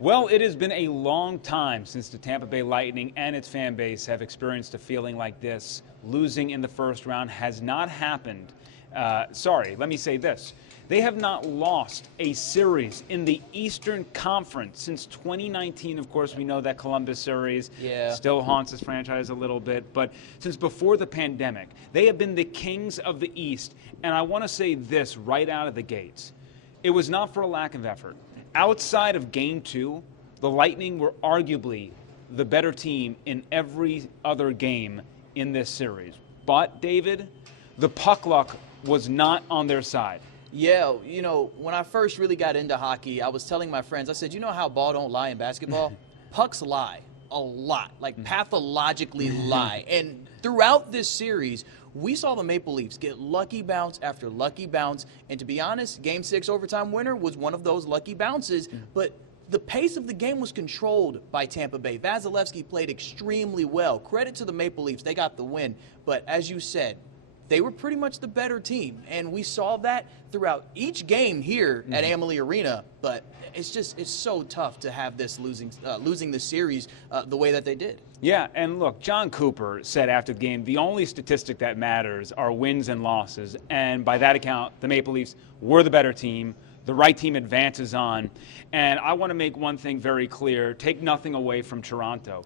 Well, it has been a long time since the Tampa Bay Lightning and its fan base have experienced a feeling like this. Losing in the first round has not happened. Let me say this. They have not lost a series in the Eastern Conference since 2019. Of course, we know that Columbus series still haunts this franchise a little bit. But since before the pandemic, they have been the kings of the East. And I want to say this right out of the gates. It was not for a lack of effort. Outside of Game 2, the Lightning were arguably the better team in every other game in this series. But, David, the puck luck was not on their side. Yeah, when I first really got into hockey, I was telling my friends, I said, you know how ball don't lie in basketball? Pucks lie a lot, like pathologically lie. And throughout this series, we saw the Maple Leafs get lucky bounce after lucky bounce. And to be honest, Game 6 overtime winner was one of those lucky bounces. But the pace of the game was controlled by Tampa Bay. Vasilevsky played extremely well. Credit to the Maple Leafs. They got the win. But as you said, they were pretty much the better team. And we saw that throughout each game here at Amalie Arena. But it's so tough to have this losing the series the way that they did. Yeah, and look, John Cooper said after the game, the only statistic that matters are wins and losses. And by that account, the Maple Leafs were the better team. The right team advances on. And I want to make one thing very clear. Take nothing away from Toronto.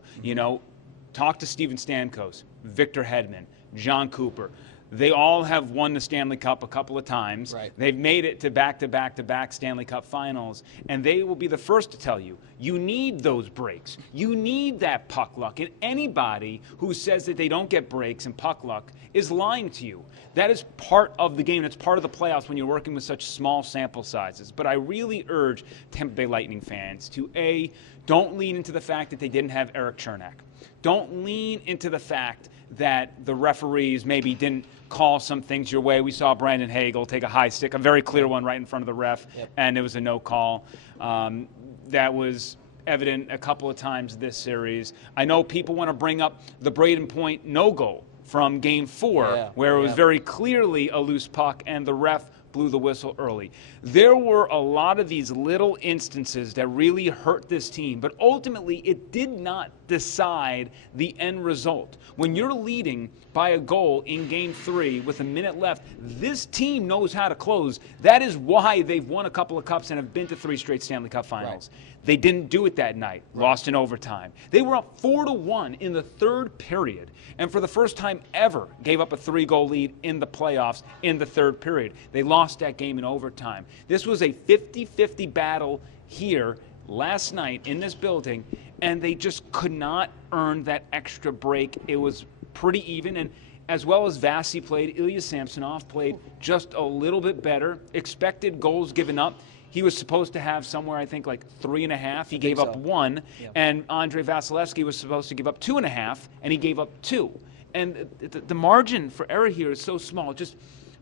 Talk to Steven Stamkos, Victor Hedman, John Cooper. They all have won the Stanley Cup a couple of times. Right. They've made it to back-to-back Stanley Cup finals, and they will be the first to tell you, you need those breaks. You need that puck luck, and anybody who says that they don't get breaks and puck luck is lying to you. That is part of the game. It's part of the playoffs when you're working with such small sample sizes. But I really urge Tampa Bay Lightning fans to, A, don't lean into the fact that they didn't have Eric Chernak. Don't lean into the fact that the referees maybe didn't call some things your way. We saw Brandon Hagel take a high stick, a very clear one right in front of the ref, and it was a no call. That was evident a couple of times this series. I know people want to bring up the Braden Point no-goal from Game 4, where it was very clearly a loose puck, and the ref blew the whistle early. There were a lot of these little instances that really hurt this team, but ultimately it did not decide the end result. When you're leading by a goal in Game 3 with a minute left, this team knows how to close. That is why they've won a couple of cups and have been to 3 straight Stanley Cup finals. Right. They didn't do it that night, lost in overtime. They were up 4-1 in the third period, and for the first time ever gave up a 3-goal lead in the playoffs in the third period. They lost that game in overtime. This was a 50-50 battle here last night in this building, and they just could not earn that extra break. It was pretty even, and as well as Vasi played, Ilya Samsonov played just a little bit better. Expected goals given up. He was supposed to have somewhere, I think, like 3.5. He gave up 1. Yeah. And Andrei Vasilevsky was supposed to give up 2.5, and he gave up 2. And the margin for error here is so small. Just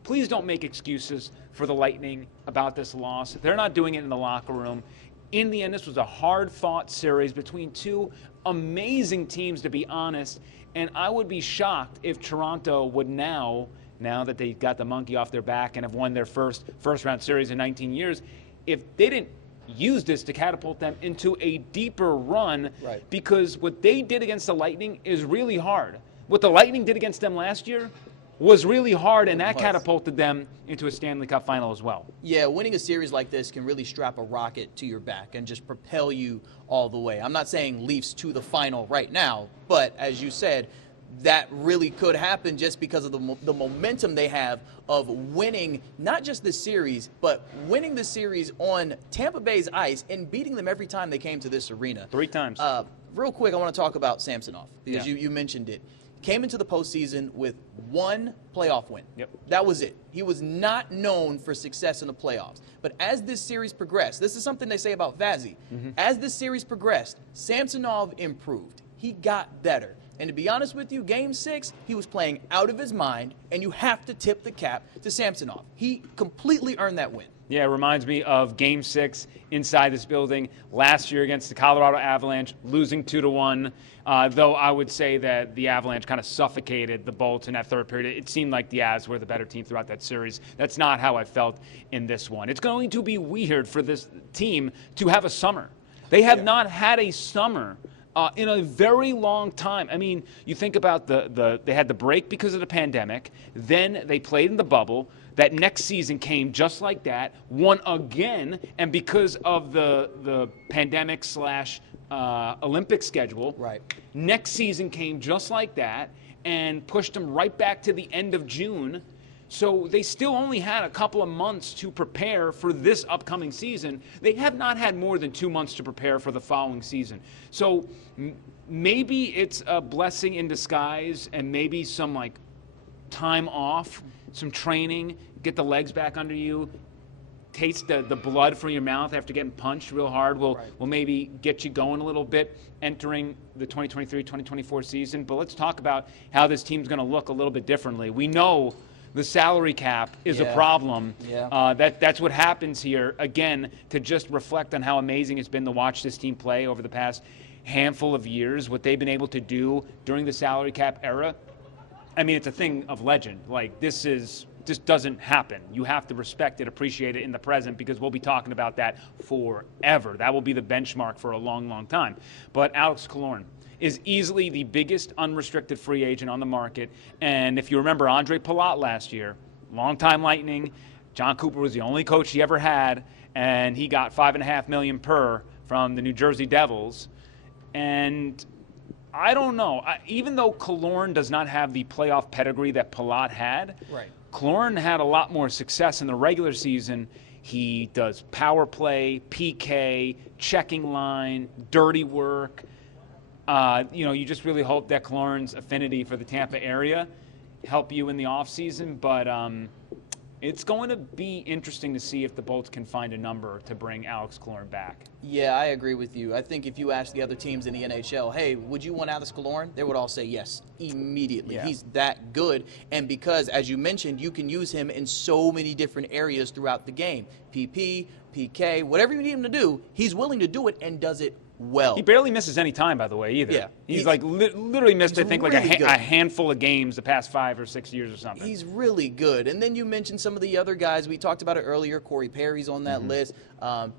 please don't make excuses for the Lightning about this loss. They're not doing it in the locker room. In the end, this was a hard-fought series between two amazing teams, to be honest. And I would be shocked if Toronto would now that they got the monkey off their back and have won their first-round series in 19 years, if they didn't use this to catapult them into a deeper run, because what they did against the Lightning is really hard. What the Lightning did against them last year was really hard, and that catapulted them into a Stanley Cup final as well. Yeah, winning a series like this can really strap a rocket to your back and just propel you all the way. I'm not saying Leafs to the final right now, but as you said, that really could happen just because of the momentum they have of winning not just this series, but winning the series on Tampa Bay's ice and beating them every time they came to this arena. 3 times. Real quick, I want to talk about Samsonov because you mentioned it. Came into the postseason with 1 playoff win. Yep. That was it. He was not known for success in the playoffs. But as this series progressed, this is something they say about Vasi. As this series progressed, Samsonov improved. He got better. And to be honest with you, Game 6, he was playing out of his mind, and you have to tip the cap to Samsonov. He completely earned that win. Yeah, it reminds me of Game 6 inside this building last year against the Colorado Avalanche, losing 2-1. Though I would say that the Avalanche kind of suffocated the Bolts in that third period. It seemed like the Avs were the better team throughout that series. That's not how I felt in this one. It's going to be weird for this team to have a summer. They have not had a summer in a very long time. I mean, you think about they had the break because of the pandemic. Then they played in the bubble. That next season came just like that, won again, and because of the pandemic / Olympic schedule, right. Next season came just like that and pushed them right back to the end of June. So they still only had a couple of months to prepare for this upcoming season. They have not had more than 2 months to prepare for the following season. So maybe it's a blessing in disguise, and maybe some like time off, some training, get the legs back under you, taste the blood from your mouth after getting punched real hard will maybe get you going a little bit entering the 2023-2024 season. But let's talk about how this team's going to look a little bit differently. We know the salary cap is a problem. Yeah. That's what happens here. Again, to just reflect on how amazing it's been to watch this team play over the past handful of years, what they've been able to do during the salary cap era. I mean, it's a thing of legend. Like, this doesn't happen. You have to respect it, appreciate it in the present, because we'll be talking about that forever. That will be the benchmark for a long, long time. But Alex Killorn is easily the biggest unrestricted free agent on the market. And if you remember Andre Palat last year, longtime Lightning, John Cooper was the only coach he ever had, and he got $5.5 million per from the New Jersey Devils. And I don't know. Even though Killorn does not have the playoff pedigree that Palat had, Killorn had a lot more success in the regular season. He does power play, PK, checking line, dirty work. You just really hope that Killorn's affinity for the Tampa area help you in the offseason. But it's going to be interesting to see if the Bolts can find a number to bring Alex Killorn back. Yeah, I agree with you. I think if you ask the other teams in the NHL, hey, would you want Alex Killorn? They would all say yes immediately. Yeah. He's that good. And because, as you mentioned, you can use him in so many different areas throughout the game. PP, PK, whatever you need him to do, he's willing to do it and does it well. He barely misses any time, by the way, either. Yeah. He's like literally missed, I think, really like a handful of games the past 5 or 6 years or something. He's really good. And then you mentioned some of the other guys. We talked about it earlier. Corey Perry's on that list.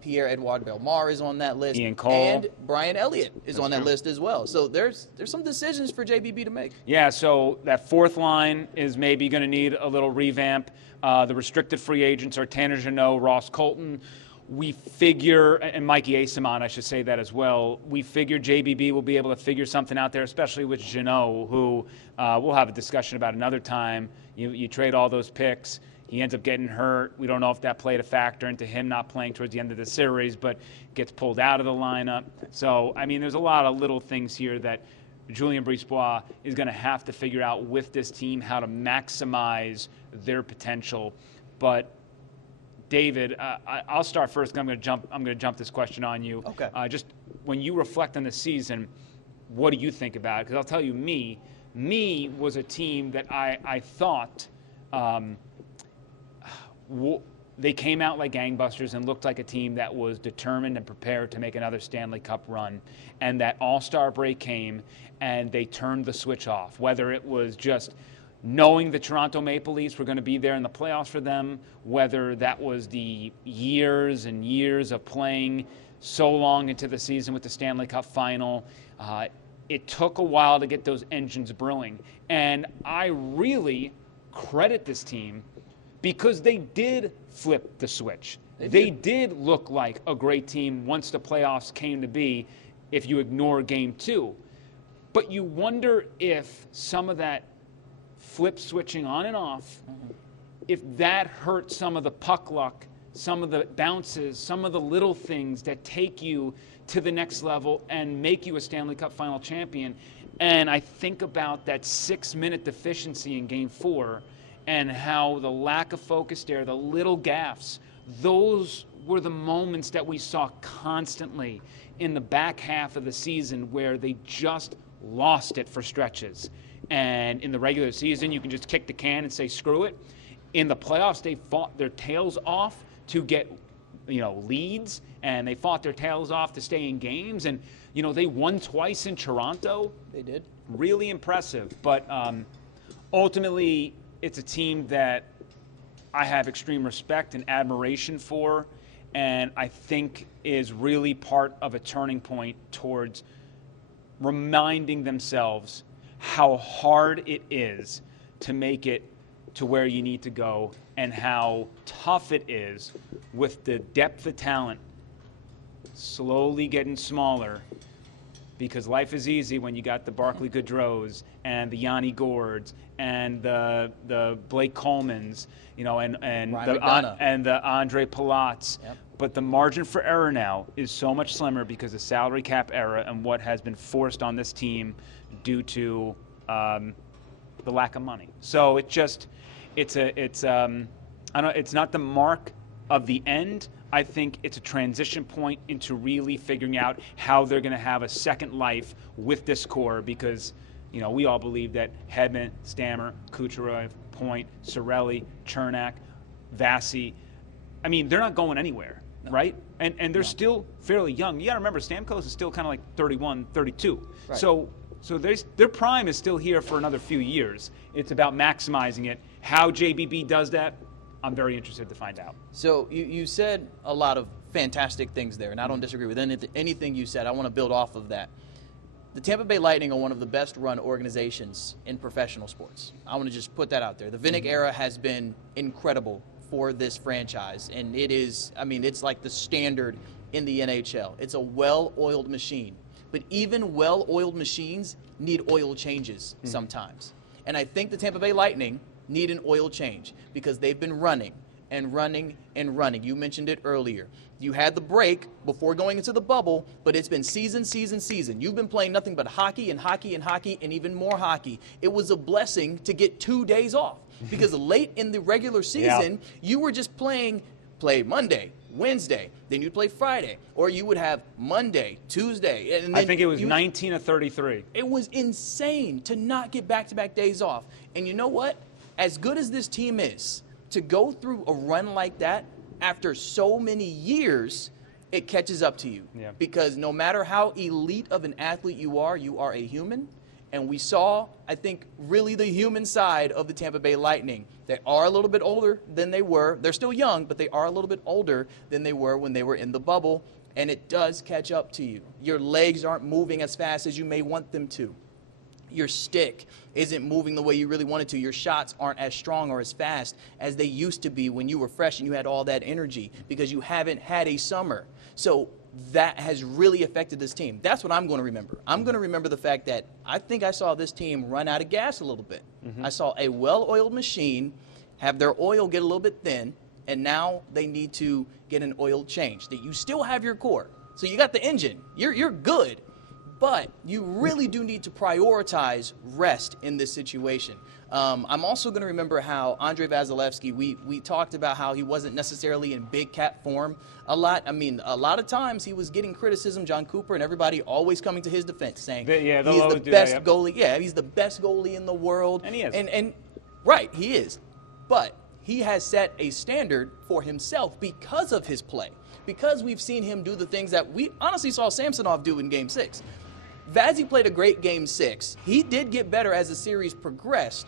Pierre-Edouard Bellemare is on that list. Ian Cole. And Brian Elliott is on that list as well. So there's some decisions for JBB to make. Yeah, so that fourth line is maybe going to need a little revamp. The restricted free agents are Tanner Jeannot, Ross Colton. We figure, and Mikey Asimon, I should say that as well, we figure JBB will be able to figure something out there, especially with Jeannot, who we'll have a discussion about another time. You trade all those picks. He ends up getting hurt. We don't know if that played a factor into him not playing towards the end of the series, but gets pulled out of the lineup. So, I mean, there's a lot of little things here that Julien Brisebois is going to have to figure out with this team how to maximize their potential. But David, I'll start first. I'm going to jump this question on you. Okay. Just when you reflect on the season, what do you think about it? Because I'll tell you, me was a team that I thought they came out like gangbusters and looked like a team that was determined and prepared to make another Stanley Cup run. And that All-Star break came, and they turned the switch off. Whether it was just knowing the Toronto Maple Leafs were going to be there in the playoffs for them, whether that was the years and years of playing so long into the season with the Stanley Cup final. It took a while to get those engines brewing. And I really credit this team because they did flip the switch. They did look like a great team once the playoffs came to be, if you ignore Game 2. But you wonder if some of that flip switching on and off, if that hurt some of the puck luck, some of the bounces, some of the little things that take you to the next level and make you a Stanley Cup final champion. And I think about that 6-minute deficiency in Game 4 and how the lack of focus there, the little gaffes, those were the moments that we saw constantly in the back half of the season where they just lost it for stretches. And in the regular season, you can just kick the can and say, screw it. In the playoffs, they fought their tails off to get, leads, and they fought their tails off to stay in games. And, they won twice in Toronto. They did. Really impressive. But ultimately, it's a team that I have extreme respect and admiration for. and I think is really part of a turning point towards reminding themselves how hard it is to make it to where you need to go and how tough it is with the depth of talent slowly getting smaller, because life is easy when you got the Barclay Goodrows and the Yanni Gourds and the Blake Colemans, you know, and the Andre Palats. Yep. But the margin for error now is so much slimmer because of salary cap era and what has been forced on this team due to the lack of money. So it's not the mark of the end. I think it's a transition point into really figuring out how they're going to have a second life with this core, because, you know, we all believe that Hedman, Stammer, Kucherov, Point, Cirelli, Chernak, Vasi, I mean, they're not going anywhere, right? And they're still fairly young. You got to remember, Stamkos is still kind of like 31, 32. Right. So their prime is still here for another few years. It's about maximizing it. How JBB does that, I'm very interested to find out. So you said a lot of fantastic things there, and I don't disagree with anything you said. I want to build off of that. The Tampa Bay Lightning are one of the best-run organizations in professional sports. I want to just put that out there. The Vinnick era has been incredible for this franchise, and it is, I mean, it's like the standard in the NHL. It's a well-oiled machine. But even well-oiled machines need oil changes sometimes. And I think the Tampa Bay Lightning need an oil change because they've been running and running and running. You mentioned it earlier. You had the break before going into the bubble, but it's been season. You've been playing nothing but hockey and hockey and hockey and even more hockey. It was a blessing to get 2 days off because late in the regular season, you were just play Monday, Wednesday, then you'd play Friday, or you would have Monday, Tuesday. And then I think it was 19 of 33. It was insane to not get back-to-back days off. And you know what? As good as this team is, to go through a run like that after so many years, it catches up to you. Yeah. Because no matter how elite of an athlete you are a human. And we saw, I think, really the human side of the Tampa Bay Lightning. They are a little bit older than they were. They're still young, but they are a little bit older than they were when they were in the bubble. And it does catch up to you. Your legs aren't moving as fast as you may want them to. Your stick isn't moving the way you really want it to. Your shots aren't as strong or as fast as they used to be when you were fresh and you had all that energy because you haven't had a summer. So that has really affected this team. That's what I'm going to remember. I'm going to remember the fact that I think I saw this team run out of gas a little bit. I saw a well-oiled machine have their oil get a little bit thin, and now they need to get an oil change. That you still have your core. So you got the engine. You're good. But you really do need to prioritize rest in this situation. I'm also going to remember how Andre Vasilevsky, we talked about how he wasn't necessarily in big cat form a lot. I mean, a lot of times he was getting criticism, John Cooper and everybody always coming to his defense saying he's the best goalie. Yeah, he's the best goalie in the world. And he is. And right, he is. But he has set a standard for himself because of his play. Because we've seen him do the things that we honestly saw Samsonov do in Game 6. Vazzy played a great Game 6. He did get better as the series progressed,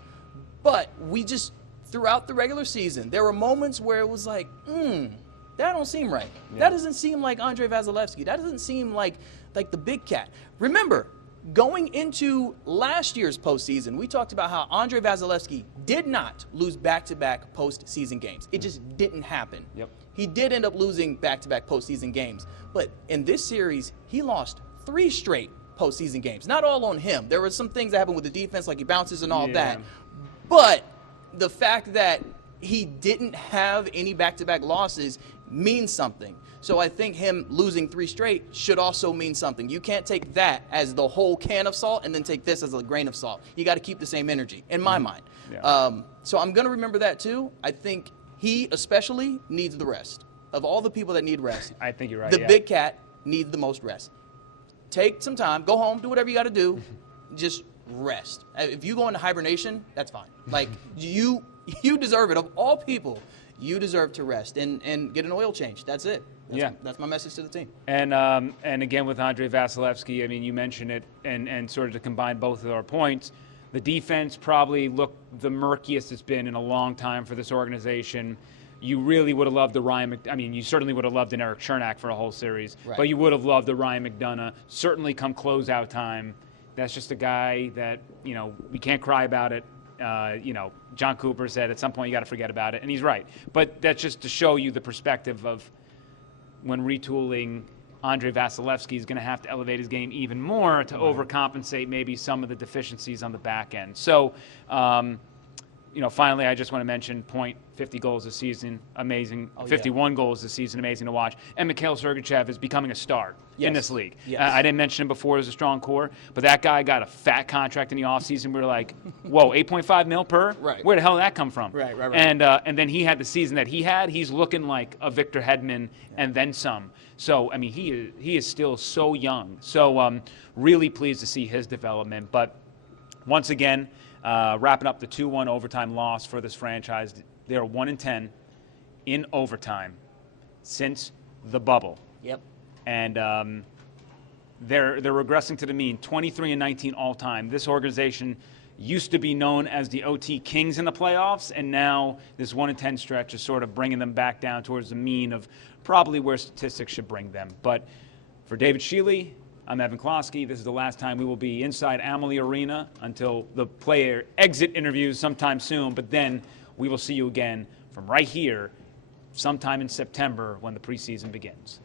but we just, throughout the regular season, there were moments where it was like, that don't seem right. Yeah. That doesn't seem like Andre Vasilevsky. That doesn't seem like the big cat. Remember, going into last year's postseason, we talked about how Andre Vasilevsky did not lose back-to-back postseason games. It just didn't happen. Yep. He did end up losing back-to-back postseason games, but in this series, he lost 3 straight postseason games. Not all on him. There were some things that happened with the defense, like he bounces and all that. But the fact that he didn't have any back-to-back losses means something. So I think him losing 3 straight should also mean something. You can't take that as the whole can of salt and then take this as a grain of salt. You got to keep the same energy, in my mind. Yeah. So I'm going to remember that too. I think he especially needs the rest. Of all the people that need rest, I think you're right. The big cat needs the most rest. Take some time, go home, do whatever you got to do, just rest. If you go into hibernation, that's fine. Like, you deserve it. Of all people, you deserve to rest and get an oil change. That's it. That's my message to the team. And again, with Andre Vasilevsky, I mean, you mentioned it, and sort of to combine both of our points, the defense probably looked the murkiest it's been in a long time for this organization. you really would have loved the you certainly would have loved an Eric Chernak for a whole series, Right. but you would have loved the Ryan McDonough. Certainly come closeout time. That's just a guy that, we can't cry about it. John Cooper said at some point you got to forget about it, and he's right. But that's just to show you the perspective of when retooling, Andrei Vasilevsky is going to have to elevate his game even more to overcompensate maybe some of the deficiencies on the back end. So, finally, I just want to mention 50 goals this season, amazing. 51 goals this season, amazing to watch. And Mikhail Sergachev is becoming a star in this league. Yes. I didn't mention him before as a strong core, but that guy got a fat contract in the offseason. We were like, whoa, 8.5 mil per? Right. Where the hell did that come from? Right. And then he had the season that he had. He's looking like a Victor Hedman and then some. So, he is still so young. So, really pleased to see his development. But once again, wrapping up the 2-1 overtime loss for this franchise. They are 1-10 in overtime since the bubble. Yep. And they're regressing to the mean, 23-19 all time. This organization used to be known as the OT Kings in the playoffs, and now this 1-10 stretch is sort of bringing them back down towards the mean of probably where statistics should bring them. But for David Shealy, I'm Evan Klosky. This is the last time we will be inside Amalie Arena until the player exit interviews sometime soon. But then we will see you again from right here sometime in September when the preseason begins.